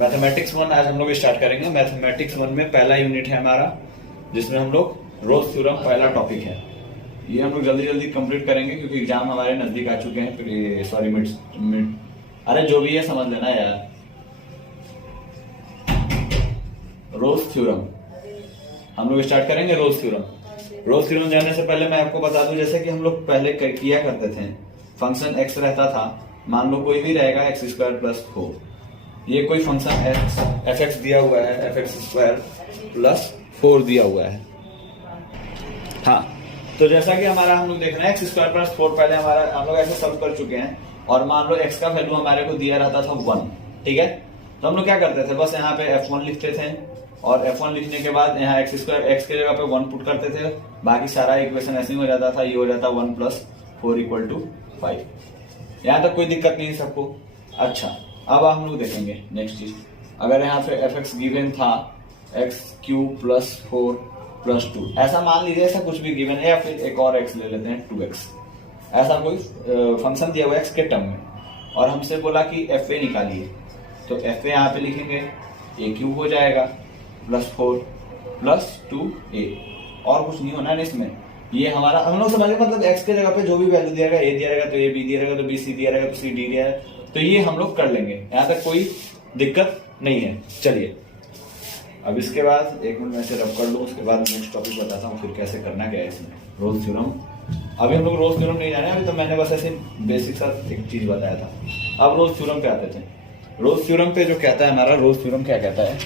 Mathematics 1 आज हम लोग स्टार्ट करेंगे। मैथमेटिक्स 1 में पहला यूनिट है हमारा, जिसमें हम लोग रोल्स थ्योरम पहला टॉपिक है। ये हम लोग जल्दी जल्दी कंप्लीट करेंगे क्योंकि एग्जाम हमारे नजदीक आ चुके हैं। फिर सॉरी मिड अरे जो भी है समझ लेना यार। रोल्स थ्योरम हम लोग स्टार्ट करेंगे। रोल्स थ्योरम जानने से पहले मैं आपको बता दूं, जैसे कि हम लोग पहले किया करते थे, फंक्शन एक्स रहता था, मान लो कोई भी रहेगा एक्स स्क्वायर प्लस 4। ये कोई फंक्शन एफ एक्स दिया हुआ है, एफ एक्स स्क्वायर प्लस 4 दिया हुआ है। हाँ, तो जैसा कि हमारा हम लोग देख रहे हैं एक्स स्क्वायर प्लस 4 पहले हमारा हम लोग ऐसे सॉल्व कर चुके हैं। और मान लो एक्स का वैल्यू हमारे को दिया रहता था 1, ठीक है। तो हम लोग क्या करते थे, बस यहाँ पे f1 लिखते थे और f1 लिखने के बाद यहाँ एक्स स्क्वायर एक्स के जगह पे 1 पुट करते थे। बाकी सारा इक्वेशन ऐसे ही हो जाता था। ये हो जाता 1 + 4 = 5। यहाँ तक कोई दिक्कत नहीं सबको। अच्छा, अब हम लोग देखेंगे नेक्स्ट चीज। अगर यहाँ पे एफ एक्स गिवन था x³ + 4 + 2, ऐसा मान लीजिए, ऐसा कुछ भी गिवन है, या फिर एक और x ले लेते हैं 2x, ऐसा कोई फंक्शन दिया हुआ है x के टर्म में, और हमसे बोला कि एफ ए निकालिए। तो एफ ए यहाँ पे लिखेंगे a³ हो जाएगा +4 + 2a, और कुछ नहीं होना है इसमें। ये हमारा हम लोग समझ, मतलब x के जगह पे जो भी वैल्यू दिया रहेगा, a दिया रहेगा तो a, b दिया रहेगा तो b, c दिया रहेगा तो c, d दिया है तो ये हम लोग कर लेंगे। यहाँ तक कोई दिक्कत नहीं है। चलिए, अब इसके बाद एक मिनट में से रब कर लूँ, उसके बाद नेक्स्ट टॉपिक बताता हूँ फिर कैसे करना क्या है इसमें। रोल्स थ्योरम, अभी हम लोग रोल्स थ्योरम नहीं जाने, अभी तो मैंने बस ऐसे बेसिक सा एक चीज बताया था। अब रोल्स थ्योरम पे आते थे। रोल्स थ्योरम पे जो कहता है हमारा, रोल्स थ्योरम क्या कहता है?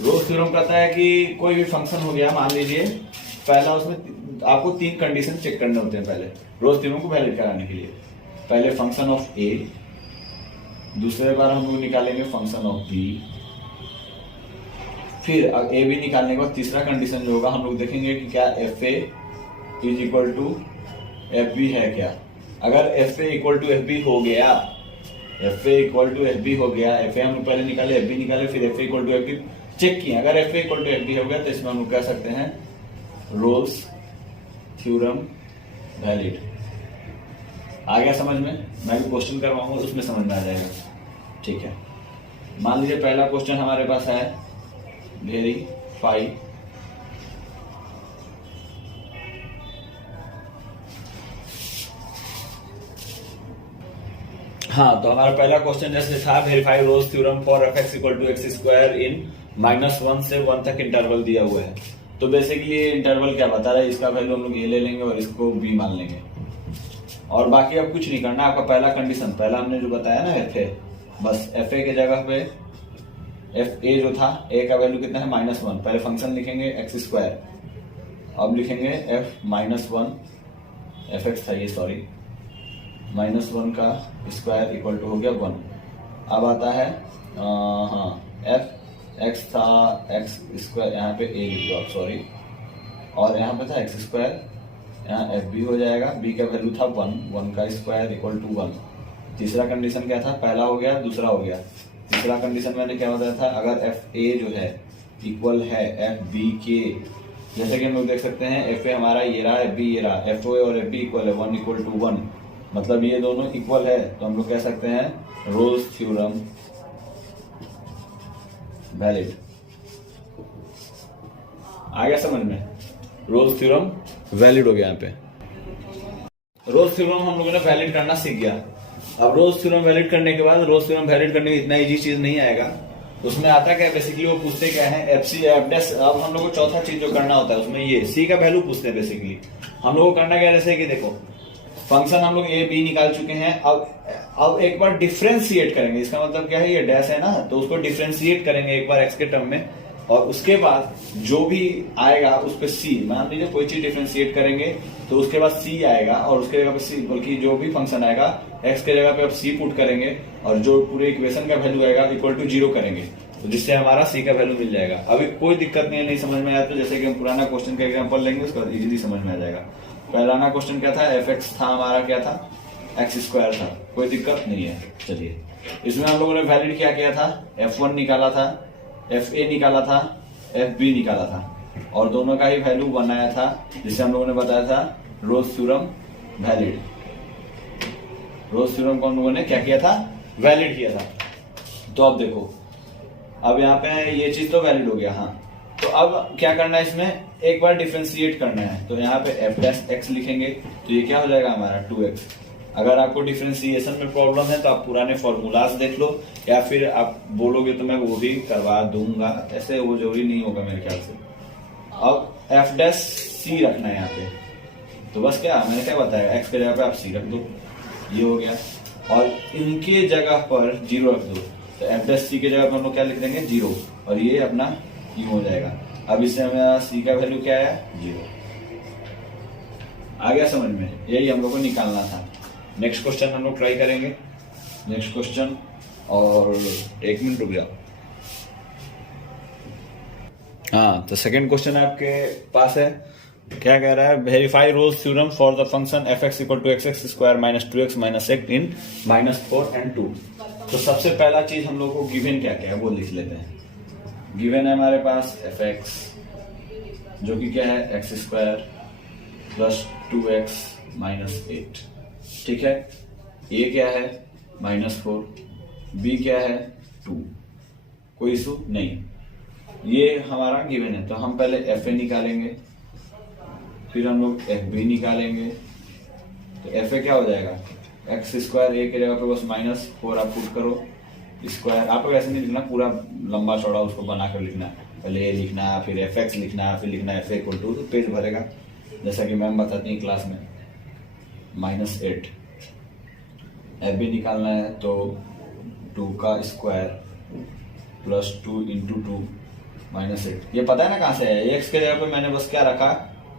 रोल्स थ्योरम कहता है कि कोई भी फंक्शन हो गया, मान लीजिए, पहला उसमें आपको 3 कंडीशन चेक करने होते हैं पहले रोल्स थ्योरम को वैलिड कराने के लिए। पहले फंक्शन ऑफ ए, दूसरे बार हम लोग निकालेंगे फंक्शन ऑफ बी, फिर ए बी निकालने के बाद तीसरा कंडीशन जो होगा हम लोग देखेंगे कि क्या एफ ए = एफ बी है क्या। अगर एफ ए = एफ बी हो गया, एफ ए = एफ बी हो गया, एफ ए हम लोग पहले निकाले, एफ बी निकाले, फिर f a = f b check किए, अगर एफ ए = एफ बी हो गया तो इसमें हम लोग कह सकते हैं रोल्स थ्योरम वैलिड। आ गया समझ में? मैं भी क्वेश्चन करवाऊंगा, उसमें समझ में आ जाएगा। ठीक है, मान लीजिए पहला क्वेश्चन हमारे पास है वेरीफाई हाँ, तो हमारा पहला क्वेश्चन जैसे था, verify Rolle's theorem for F x = x² इन -1 से 1 तक इंटरवल दिया हुआ है। तो बेसिकली ये इंटरवल क्या बता रहा है, इसका वैल्यू हम लोग ये ले लेंगे और इसको b मान लेंगे, और बाकी अब कुछ नहीं करना। आपका पहला कंडीशन, पहला हमने जो बताया ना एफ ए, बस एफ ए के जगह पे एफ ए जो था, ए का वैल्यू कितना है -1, पहले फंक्शन लिखेंगे x², अब लिखेंगे f-1, एफ एक्स था ये, सॉरी, -1 का स्क्वायर = हो गया 1। अब आता है हाँ, एफ एक्स था x², यहाँ पे a लिख दो आप, सॉरी, और यहाँ पे था x², यहाँ एफ बी हो जाएगा, b का वैल्यू था 1 का स्क्वायर = 1। तीसरा कंडीशन क्या था, पहला हो गया, दूसरा हो गया। तीसरा कंडीशन मैंने क्या बताया था, अगर एफ ए जो है इक्वल है एफ बी के, जैसे कि हम लोग देख सकते हैं एफ ए हमारा ये रहा, एफ बी ये रहा, एफ ओ और एफ बी इक्वल है, 1 = 1, मतलब ये दोनों इक्वल है, तो हम लोग कह सकते हैं रोल्स थ्योरम वैलिड। आ गया समझ में? रोल्स थ्योरम वैलिड हो गया। यहाँ पे रोल्स थ्योरम हम लोगों ने वैलिड करना सीख गया। अब रोल्स थ्योरम वैलिड करने के बाद, रोल्स थ्योरम वैलिड करने में इतना इजी चीज नहीं आएगा। उसमें आता क्या है, बेसिकली वो पूछते क्या है, एफ सी एफ डैश। अब हम लोग को चौथा चीज जो करना होता है उसमें, ये सी का वैल्यू पूछते हैं। बेसिकली हम लोग को करना क्या है, जैसे कि देखो फंक्शन हम लोग ए बी निकाल चुके हैं, अब एक बार डिफ्रेंशिएट करेंगे। इसका मतलब क्या है, ये डैश है ना, तो उसको डिफ्रेंशिएट करेंगे एक बार एक्स के टर्म में, और उसके बाद जो भी आएगा उस पर सी, मान लीजिए कोई चीज डिफ्रेंशिएट करेंगे तो उसके बाद सी आएगा, और उसके जगह पे सी, बल्कि जो भी फंक्शन आएगा एक्स के जगह पे अब सी पुट करेंगे, और जो पूरे इक्वेशन का वैल्यू आएगा = 0 करेंगे, तो जिससे हमारा सी का वैल्यू मिल जाएगा। अभी कोई दिक्कत नहीं समझ में आया तो जैसे कि हम पुराना क्वेश्चन का एग्जाम्पल लेंगे, उसके बाद इजीली समझ में आ जाएगा। पहला क्वेश्चन क्या था, एफ एक्स था हमारा, क्या था, x² था, कोई दिक्कत नहीं है। चलिए, इसमें हम लोगों ने वैलिड क्या किया था, f1 निकाला था, fa निकाला था, fb निकाला था, और दोनों का ही वैल्यू 1 आया था, जिसे हम लोगों ने बताया था roles theorem valid. Rolle's theorem को हम लोगों ने क्या किया था, वैलिड किया था। तो अब देखो, अब यहाँ पे ये चीज तो वैलिड हो गया। हाँ, तो अब क्या करना है, इसमें एक बार डिफ्रेंशिएट करना है। तो यहाँ पे एफ डैश एक्स लिखेंगे, तो ये क्या हो जाएगा हमारा 2x। अगर आपको डिफ्रेंशिएशन में प्रॉब्लम है तो आप पुराने फॉर्मूलाज देख लो, या फिर आप बोलोगे तो मैं वो भी करवा दूंगा, ऐसे वो जरूरी नहीं होगा मेरे ख्याल से। अब एफ डैश सी रखना है यहाँ पे, तो बस क्या मैंने क्या बताया, एक्स के जगह पे आप सी रख दो, ये हो गया। और इनके जगह पर 0 रख दो, तो एफ डैश सी के जगह पर हम लोग क्या लिख देंगे 0, और ये अपना यू हो जाएगा। अब इससे हमें सी का वैल्यू क्या है 0। आ गया समझ में, यही हम लोग को निकालना था। नेक्स्ट क्वेश्चन हम लोग ट्राई करेंगे, नेक्स्ट क्वेश्चन, और 1 मिनट रुक जाओ। हाँ, तो सेकंड क्वेश्चन आपके पास है, क्या कह रहा है, verify Rolle's theorem for the function f x equal to x x square minus 2x minus x in -4 and 2। तो सबसे पहला चीज हम लोग को गिवन क्या क्या है वो लिख लेते हैं। गिवन है हमारे पास एफ एक्स, जो कि क्या है x square plus 2x minus 8, ठीक है। ए क्या है -4, बी क्या है 2, कोई इशू नहीं, ये हमारा गिवन है। तो हम पहले एफ ए निकालेंगे, फिर हम लोग एफ बी निकालेंगे। तो एफ ए क्या हो जाएगा, एक्स स्क्वायर, ए के जगह पे बस -4 आप पुट करो, स्क्वायर आप लोग ऐसे नहीं लिखना, पूरा लंबा चौड़ा उसको बनाकर लिखना है, पहले ए लिखना, फिर एफ एक्स लिखना, फिर लिखना एफ ए इक्वल टू, तो पेज भरेगा जैसा कि मैम बताती है क्लास में। -8 एफ बी निकालना है, तो 2 का स्क्वायर प्लस 2 इंटू 2 -8। ये पता है ना कहाँ से है, एक्स के जगह पे मैंने बस क्या रखा,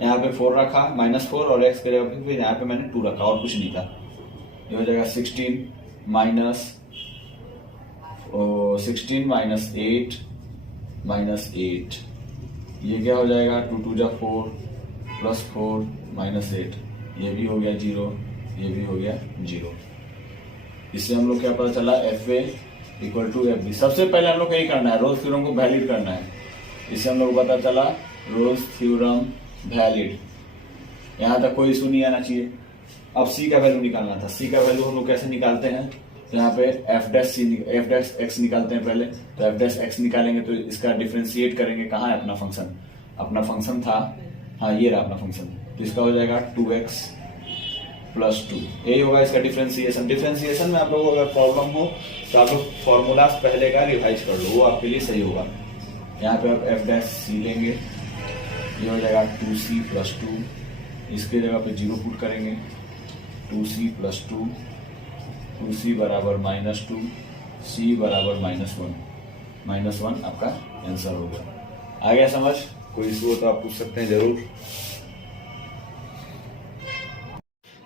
यहाँ पे 4 रखा -4, और एक्स के जगह पे फिर यहाँ पे मैंने 2 रखा, और कुछ नहीं था। ये हो जाएगा 16 माइनस 8 ये क्या हो जाएगा 2 2 जा 4 प्लस 4 माइनस 8, ये भी हो गया 0, ये भी हो गया 0। इससे हम लोग क्या पता चला, f a equal to f b. सबसे पहले हम लोग यही करना है, रोल्स थ्योरम को वैलिड करना है। इससे हम लोग पता चला रोल्स थ्योरम वैलिड, यहाँ तक कोई इशू नहीं आना चाहिए। अब सी का वैल्यू निकालना था। सी का वैल्यू हम लोग कैसे निकालते हैं, तो यहाँ पे एफ डैश एक्स निकालते हैं पहले। तो एफ डैश एक्स निकालेंगे तो इसका डिफ्रेंशिएट करेंगे, कहाँ है अपना फंक्शन, अपना फंक्शन था, हाँ ये रहा अपना फंक्शन। तो इसका हो जाएगा 2x प्लस 2, यही होगा इसका डिफ्रेंशिएशन। डिफ्रेंशिएशन में आप लोगों को अगर प्रॉब्लम हो तो आप लोग फॉर्मूलाज पहले का रिवाइज कर लो, वो आपके लिए सही होगा। यहाँ पे आप एफ डैश सी लेंगे, ये हो जाएगा 2c प्लस 2, इसके जगह पे 0 पुट करेंगे, 2c प्लस 2, 2c बराबर -2, c बराबर -1 आपका आंसर होगा। आ गया समझ, कोई इशू हो तो आप पूछ सकते हैं जरूर।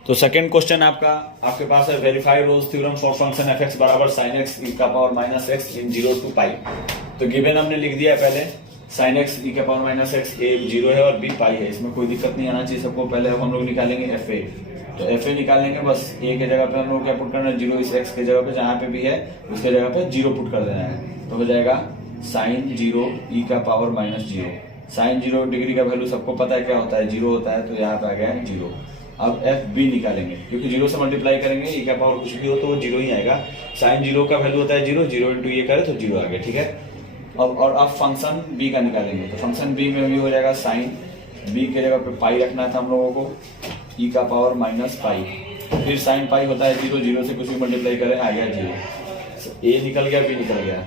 तो सेकंड क्वेश्चन आपके पास है, verify Rolle's theorem for function f x बराबर साइन एक्स ई का power minus x in 0 to पाई। तो गिवन हमने लिख दिया है पहले, साइन एक्स ई का पावर माइनस एक्स, ए 0 है और बी पाई है, इसमें कोई दिक्कत नहीं आना चाहिए सबको। पहले हम लोग निकालेंगे एफ ए, तो एफ ए निकालेंगे, बस ए के जगह पे हम लोग क्या पुट करना है 0, इस एक्स के जगह पे जहां पे भी है उसके जगह पे 0 पुट कर देना है। तो हो जाएगा साइन 0 ई का पावर -0। साइन 0 डिग्री का वैल्यू सबको पता है क्या होता है, 0 होता है, तो यहाँ पे आ गया 0। अब एफ बी निकालेंगे, क्योंकि 0 से मल्टीप्लाई करेंगे, ई का पावर कुछ भी हो तो वो 0 ही आएगा। साइन 0 का वैल्यू होता है 0, 0 इंटू ये करे तो 0 आ गया, ठीक है। अब फंक्शन बी का निकालेंगे, तो फंक्शन बी में भी हो जाएगा साइन, बी के जगह पे पाई रखना था हम लोगों को, ई का पावर माइनस पाई, फिर साइन पाई होता है 0, 0 से कुछ भी मल्टीप्लाई करें आ गया 0। ए निकल गया, बी निकल गया।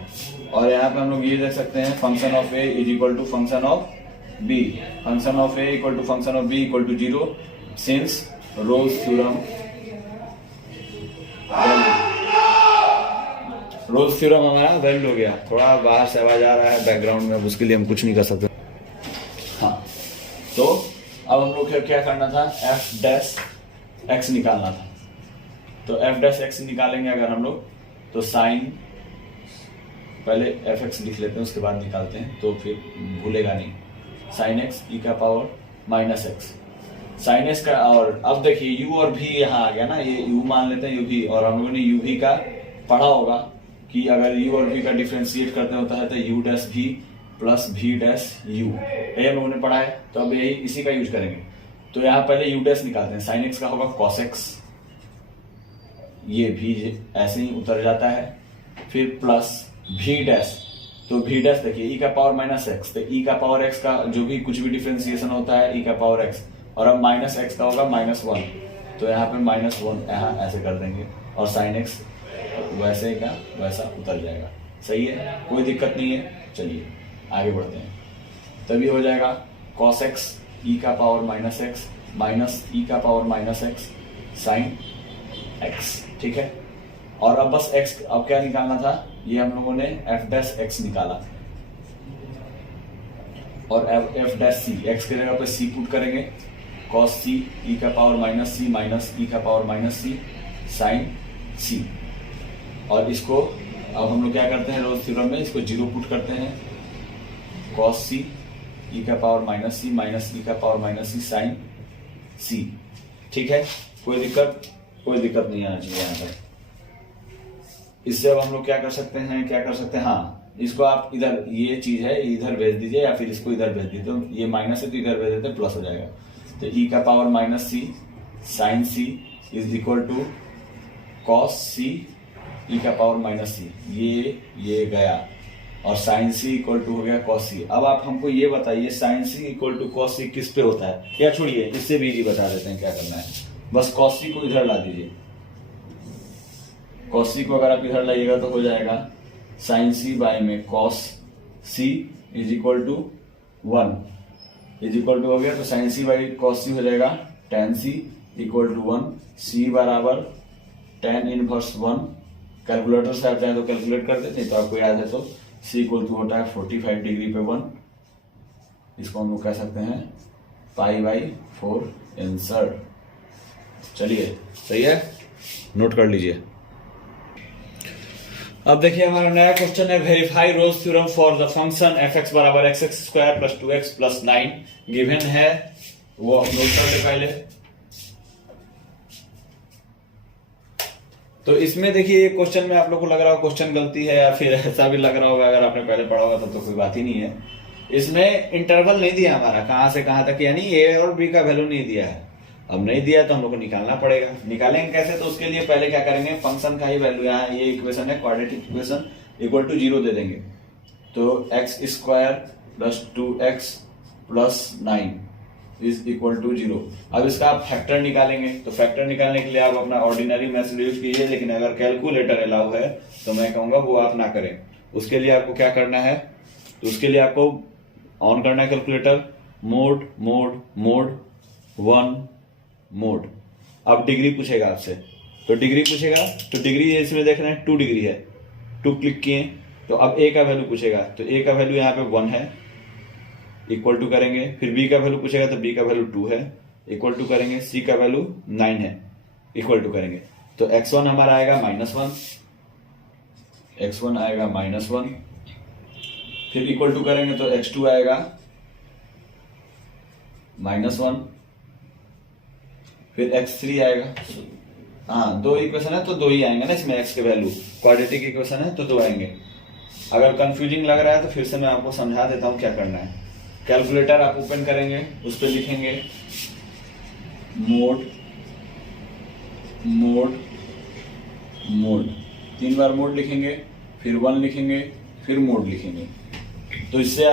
और यहाँ पे हम लोग ये देख सकते हैं, function of a is equal to function of b, function of a equal to function of b equal to 0 since Rolle's theorem. Rolle's theorem हमारा वैलिड हो गया। थोड़ा बाहर से आवाज आ रहा है बैकग्राउंड में, उसके लिए हम कुछ नहीं कर सकते। हाँ, तो अब हम लोग क्या करना था, एफ डैश एक्स निकालना था। तो एफ डैश एक्स निकालेंगे अगर हम लोग, तो साइन, पहले एफ एक्स लिख लेते हैं उसके बाद निकालते हैं तो फिर भूलेगा नहीं। साइन एक्स ई का power minus x, sine x का, और अब देखिए यू और भी यहाँ आ गया ना, ये यू मान लेते हैं यू भी, और हम लोगों ने यू भी का पढ़ा होगा कि अगर यू और भी का डिफ्रेंशिएट करते होता है तो यू डैश भी प्लस भी डैश यू, यही हम लोगों ने पढ़ा है। तो अब यही इसी का यूज करेंगे। तो यहाँ पहले यू डैश निकालते हैं, साइन एक्स का होगा कॉस एक्स, ये भी ऐसे ही उतर जाता है, फिर प्लस v डैश, तो v डैश देखिए e का पावर माइनस एक्स, तो e का पावर x का जो भी कुछ भी डिफरेंशिएशन होता है e का पावर x, और अब माइनस एक्स का होगा -1, तो यहाँ पे -1 यहाँ ऐसे कर देंगे और साइन x वैसे का वैसा उतर जाएगा। सही है, कोई दिक्कत नहीं है। चलिए आगे बढ़ते हैं। तभी हो जाएगा cos x e का पावर -x माइनस e का पावर -x साइन x। ठीक है, और अब बस x अब क्या निकालना था, ये हम लोगों ने f डैश x निकाला, और अब f डैश c, x की जगह पे c पुट करेंगे, cos c e का पावर -c माइनस e का पावर -c साइन c। और इसको अब हम लोग क्या करते हैं, रोल्स थ्योरम में इसको 0 पुट करते हैं, cos c e का पावर -c माइनस e का पावर -c साइन c। ठीक है, कोई दिक्कत नहीं आना चाहिए यहाँ पर। इससे अब हम लोग क्या कर सकते हैं, हाँ इसको आप इधर, ये चीज है इधर भेज दीजिए या फिर इसको इधर भेज दीजिए, तो ये माइनस है तो इधर भेज देते प्लस हो जाएगा। तो e का power -c sine c is equal to cos c e का पावर -c, ये गया, और साइन c इक्वल टू हो गया cos c। अब आप हमको ये बताइए sine c equal to cos c किस पे होता है, या छोड़िए इससे भी बता देते हैं क्या करना है। बस cos c को इधर ला दीजिए, cos c को अगर आप इधर लाइएगा तो हो जाएगा साइन c बाय में cos c is equal to 1 is equal to हो गया, तो sine c by cos c हो जाएगा tan c equal to 1, c बराबर tan इनवर्स 1। कैलकुलेटर से आप चाहे तो कैलकुलेट कर देते, तो आपको याद है तो c इक्वल टू होता है 45 डिग्री पे 1, इसको हम लोग कह सकते हैं π/4 आंसर। चलिए सही है, नोट कर लीजिए। अब देखिए हमारा नया क्वेश्चन है, verify Rolle's theorem for the function fx बराबर x² plus 2x plus 9 given है, वो हम लोग कर ले पहले। तो इसमें देखिए ये क्वेश्चन में आप लोग को लग रहा हो क्वेश्चन गलती है, या फिर ऐसा भी लग रहा होगा अगर आपने पहले पढ़ा होगा तो कोई बात ही नहीं है। इसमें इंटरवल नहीं दिया हमारा, कहां से कहां तक, यानी a और b का वैल्यू नहीं दिया है। अब नहीं दिया तो हम लोग को निकालना पड़ेगा। निकालेंगे कैसे, तो उसके लिए पहले क्या करेंगे, फंक्शन का ही वैल्यू, यहाँ ये इक्वेशन है क्वाड्रेटिक इक्वेशन, इक्वल टू 0 दे देंगे, तो x² plus 2x plus 9 is equal to 0। अब इसका आप फैक्टर निकालेंगे, तो फैक्टर निकालने के लिए आप अपना ऑर्डिनरी मेथड यूज कीजिए, लेकिन अगर कैलकुलेटर अलाउ है तो मैं कहूंगा वो आप ना करें। उसके लिए आपको क्या करना है, तो उसके लिए आपको ऑन करना है calculator, mode mode mode 1 mode. अब डिग्री पूछेगा आपसे, तो डिग्री पूछेगा, तो डिग्री इसमें देखना है 2 डिग्री है, 2 क्लिक किए, तो अब a का वैल्यू पूछेगा, तो a का वैल्यू यहाँ पे 1 है, इक्वल टू करेंगे, फिर b का वैल्यू पूछेगा तो b का वैल्यू 2 है, इक्वल टू करेंगे, c का वैल्यू 9 है, इक्वल टू करेंगे, तो x1 हमारा आएगा -1, x1 आएगा -1, फिर इक्वल टू करेंगे तो x2 आएगा -1, फिर x3 आएगा, हाँ 2 इक्वेशन है तो 2 ही आएंगे ना इसमें, x के वैल्यू क्वाड्रेटिक इक्वेशन है तो 2 आएंगे। अगर कंफ्यूजिंग लग रहा है तो फिर से मैं आपको समझा देता हूं क्या करना है। कैलकुलेटर आप ओपन करेंगे, उस पर लिखेंगे मोड मोड मोड, 3 बार मोड लिखेंगे, फिर 1 लिखेंगे, फिर मोड लिखेंगे। तो इससे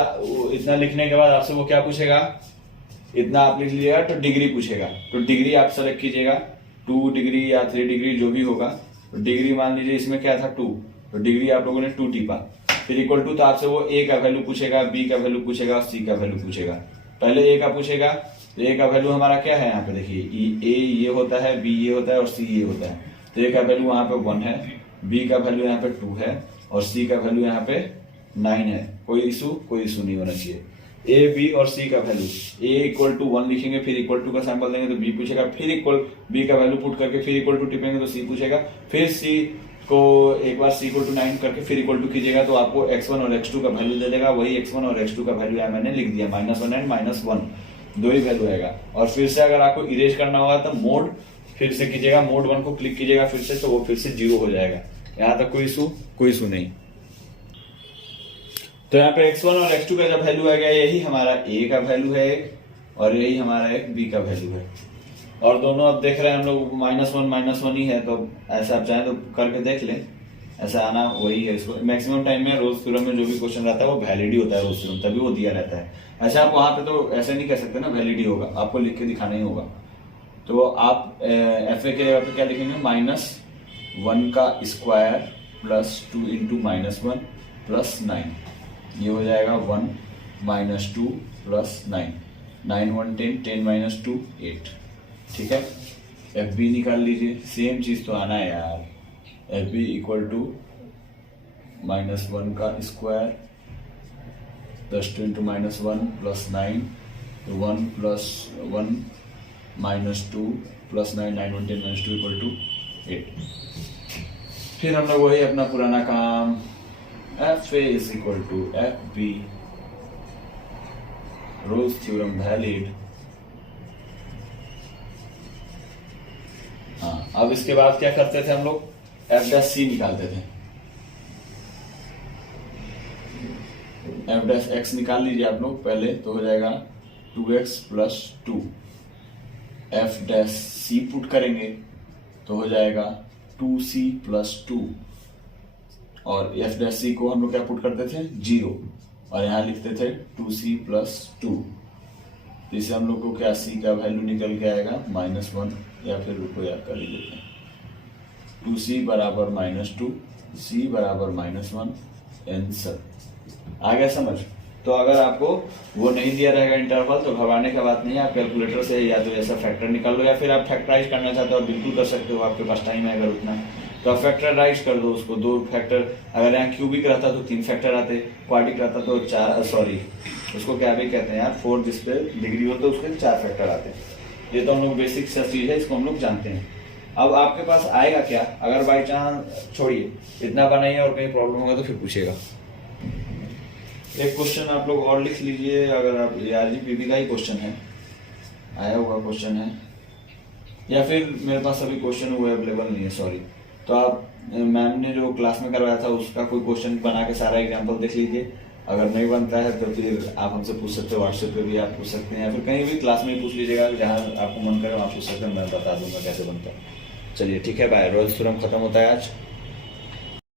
इतना लिखने के बाद आपसे वो क्या पूछेगा, इतना आप लिख लीजिएगा तो डिग्री पूछेगा, तो डिग्री आप सेलेक्ट कीजिएगा, 2 डिग्री या 3 डिग्री जो भी होगा। तो डिग्री मान लीजिए इसमें क्या था 2, तो डिग्री आप लोगों ने 2 टीपा, फिर इक्वल टू, तो आपसे वो a का वैल्यू पूछेगा, b का वैल्यू पूछेगा, c का वैल्यू पूछेगा। पहले a का पूछेगा, तो a का वैल्यू हमारा क्या है, यहाँ पे देखिए a ये होता है, b ये होता है और c ये होता है। तो a का वैल्यू वहां पे 1 है, b का वैल्यू यहाँ पे 2 है और c का वैल्यू यहाँ पे 9 है। कोई इशू नहीं होना चाहिए। a b और c का वैल्यू, a इक्वल टू 1 लिखेंगे, फिर इक्वल टू का सैंपल देंगे तो b पूछेगा, फिर इक्वल b का वैल्यू पुट करके फिर इक्वल टू टिपेंगे तो c पूछेगा, फिर c को एक बार c इक्वल टू 9 करके फिर इक्वल टू कीजिएगा तो आपको x1 और x2 का वैल्यू दे देगा। वही x1 और x2 का वैल्यू यहाँ मैंने लिख दिया, -1 एंड -1, 2 ही वैल्यू आएगा। और फिर से अगर आपको इरेज करना होगा तो मोड फिर से कीजिएगा, मोड 1 को क्लिक कीजिएगा फिर से, तो वो फिर से 0 हो जाएगा। यहाँ तक कोई इशू नहीं। तो यहाँ पे x1 और x2 का जब वैल्यू आ गया, यही हमारा a का वैल्यू है एक, और यही हमारा एक b का वैल्यू है, और दोनों अब देख रहे हैं हम लोग -1 ही है, तो ऐसा आप चाहें तो करके देख लें। ऐसा आना वही है। इसको मैक्सिमम टाइम में रोल्स थ्योरम में जो भी क्वेश्चन रहता है वो वैलिड ही होता है रोल्स थ्योरम, तभी वो दिया रहता है। ऐसे आप वहां पे तो ऐसे नहीं कह सकते ना वैलिड ही होगा, आपको लिख के दिखाना ही होगा। तो आप एफ ए के जगह पे क्या लिखेंगे, -1 का स्क्वायर प्लस 2 इंटू -1 प्लस 9, ये हो जाएगा 1 - 2 प्लस 9, 9 1 10, 10 - 2 8। ठीक है, एफ बी निकाल लीजिए, सेम चीज तो आना है यार। एफ बी इक्वल टू -1 का square plus 2 into -1 plus 9, 1 plus 1 -2 plus 9, 9 1 10 -2 equal to 8। फिर हम लोग वही अपना पुराना काम, f a is equal to f b, Rolle's theorem valid. हाँ, अब इसके बाद क्या करते थे हम लोग, एफ डैश सी निकालते थे। एफ डैश एक्स निकाल लीजिए आप लोग पहले, तो हो जाएगा 2x plus 2। F dash C put करेंगे तो हो जाएगा 2c प्लस 2, और एफ डैश सी को हम लोग क्या पुट करते थे, 0, और यहां लिखते थे 2c प्लस 2। जिससे हम लोग को क्या c का वैल्यू निकल के आएगा -1, या फिर रुको याद कर लेते हैं, 2c बराबर -2, c बराबर -1, आंसर आ गया समझ। तो अगर आपको वो नहीं दिया रहेगा इंटरवल तो घबराने की बात नहीं है, आप कैलकुलेटर से या तो ऐसा फैक्टर निकाल लो, या फिर आप फैक्टराइज करना चाहते हो बिल्कुल कर सकते हो, आपके पास टाइम है अगर उतना, तो आप फैक्टराइज कर दो उसको। 2 फैक्टर, अगर यहाँ क्यूबिक रहता तो 3 फैक्टर आते, क्वाड्रिक रहता तो 4, सॉरी उसको क्या भी कहते हैं यार, 4 जिस पे डिग्री हो तो उसके 4 फैक्टर आते। ये तो हम लोग बेसिक सा चीज है, इसको हम लोग जानते हैं। अब आपके पास आएगा क्या, अगर बाई चांस छोड़िए इतना का नहीं है और कहीं प्रॉब्लम होगा तो फिर पूछेगा। एक क्वेश्चन आप लोग और लिख लीजिए, अगर आप आरजीपीवी का ही क्वेश्चन है, आया हुआ क्वेश्चन है, या फिर मेरे पास अभी क्वेश्चन वो अवेलेबल नहीं है, सॉरी। तो आप मैम ने जो क्लास में करवाया था उसका कोई क्वेश्चन बना के सारा एग्जाम्पल देख लीजिए। अगर नहीं बनता है तो फिर आप हमसे पूछ सकते हो, व्हाट्सएप पे भी आप पूछ सकते हैं, या फिर कहीं भी क्लास में ही पूछ लीजिएगा, जहाँ आपको मन करे वहाँ पूछ सकते हैं, मैं बता दूंगा कैसे बनता है। चलिए ठीक है, बाय। रोल्स थ्योरम खत्म होता है आज।